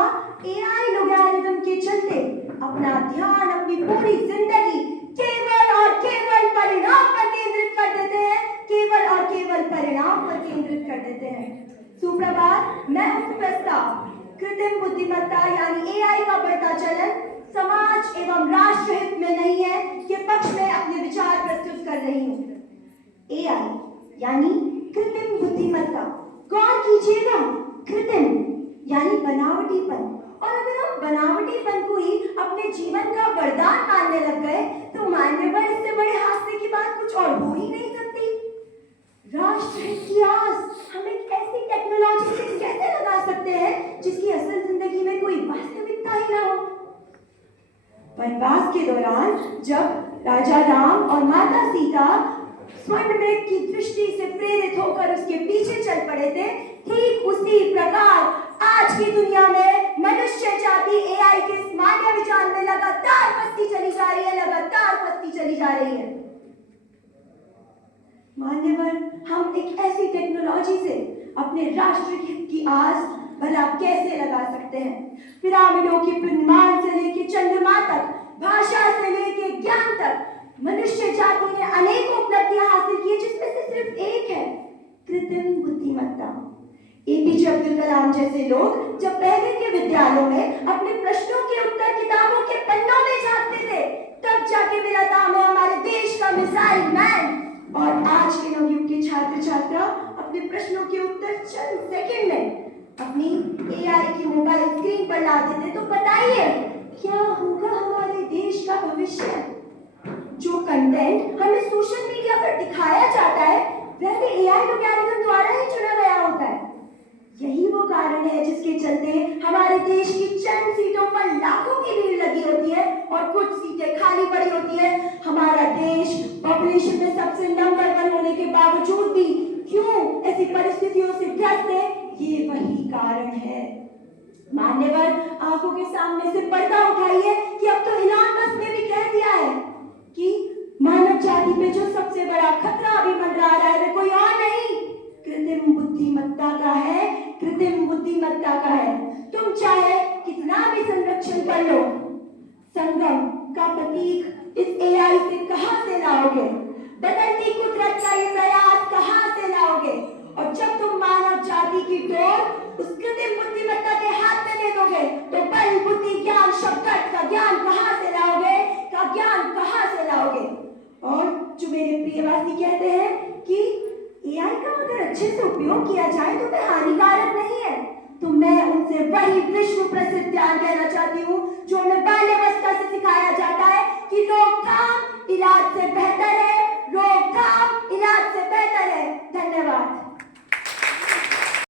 युवा AI logarithm के चलते अपना ध्यान, अपनी पूरी जिंदगी केवल और केवल परिणाम पर केंद्रित कर देते हैं, केवल और केवल परिणाम पर केंद्रित कर देते हैं। सुप्रभात, मैं उक्त प्रस्ताव कृत्रिम बुद्धिमत्ता यानी एआई का बढ़ता चलन समाज एवं राष्ट्र हित में नहीं है के पक्ष में अपने विचार प्रस्तुत कर रही हूँ। एआई यानी कृत्रिम बुद्धिमत्ता, गौर कीजिएगा, कृत्रिम यानी बनावटीपन। और अगर हम बनावटीपन को ही अपने जीवन का वरदान मानने लग गए तो मान्यवर इससे बड़े हादसे की बात कुछ और हो ही नहीं सकती। राष्ट्र हित की आस हम एक ऐसी टेक्नोलॉजी से कैसे लगा सकते हैं जिसकी असल जिंदगी में कोई वास्तविकता ही ना हो। वनवास के दौरान जब राजा राम और माता सीता स्वयं की दृष्टि से प्रेरित होकर उसके पीछे चल पड़े थे, ठीक उसी प्रकार आज की दुनिया में मनुष्य जाति एआई के इस माया विचार में लगातार फंसती चली जा रही है, लगातार फंसती चली जा रही है। मान्यवर, हम एक ऐसी टेक्नोलॉजी से अपने राष्ट्र हित की आस भला कैसे लगा सकते हैं? पिरामिडों के निर्माण से लेकर चंद्रमा तक, भाषा से लेकर ज्ञान तक मनुष्य जाति ने अनेकों उपलब्धियां हासिल की, जिसमें से सिर्फ एक है कृत्रिम बुद्धिमत्ता। एपीजे अब्दुल कलाम जैसे लोग जब पहले के विद्यालयों में अपने प्रश्नों के उत्तर किताबों के पन्नों में झांकते थे, तब जाके मिला था हमें हमारे देश का मिसाइल मैन। और आज के नवयुग के छात्र छात्रा अपने प्रश्नों के उत्तर चंद सेकंड में अपनी एआई की मोबाइल स्क्रीन पर ला देते। तो बताइए क्या होगा हमारे देश का भविष्य? जो कंटेंट हमें सोशल मीडिया पर दिखाया जाता है वह भी एआई लोगरिथम द्वारा ही चुना गया होता है। यही वो कारण है जिसके चलते हमारे देश की चंद सीटों पर लाखों की भीड़ लगी होती है और कुछ सीटें खाली पड़ी होती है। हमारा देश पॉपुलेशन में सबसे नंबर 1 होने के बावजूद भी क्यों ऐसी परिस्थितियों से ग्रस्त है, ये वही कारण है। मान्यवर, आंखों के सामने से पर्दा उठाइए कि अब तो इलॉन मस्क ने भी कह दिया है कि मानव जाति पे जो सबसे बड़ा खतरा अभी मंडरा रहा है वह कोई और नहीं, कृत्रिम बुद्धिमत्ता का है, कृत्रिम बुद्धिमत्ता का है। तुम चाहे कितना भी संरक्षण कर लो, संगम का प्रतीक इस एआई से कहां से लाओगे? बदलती कुदरत का ये प्रयास कहां से लाओगे? और जब तुम मानव जाति की डोर उस कृत्रिम बुद्धिमत्ता के हाथ में दे दोगे तो बल, बुद्धि, ज्ञान, शब्द का ज्ञान कहां से लाओगे? का ज्ञान कहां से लाओगे? और जो मेरे प्रियवासी कहते हैं कि एआई का अगर अच्छे से उपयोग किया जाए तो वह हानिकारक नहीं है, तो मैं उनसे वही विश्व प्रसिद्ध ज्ञान कहना चाहती हूँ जो हमें बाल्यावस्था से सिखाया जाता है कि रोकथाम इलाज से बेहतर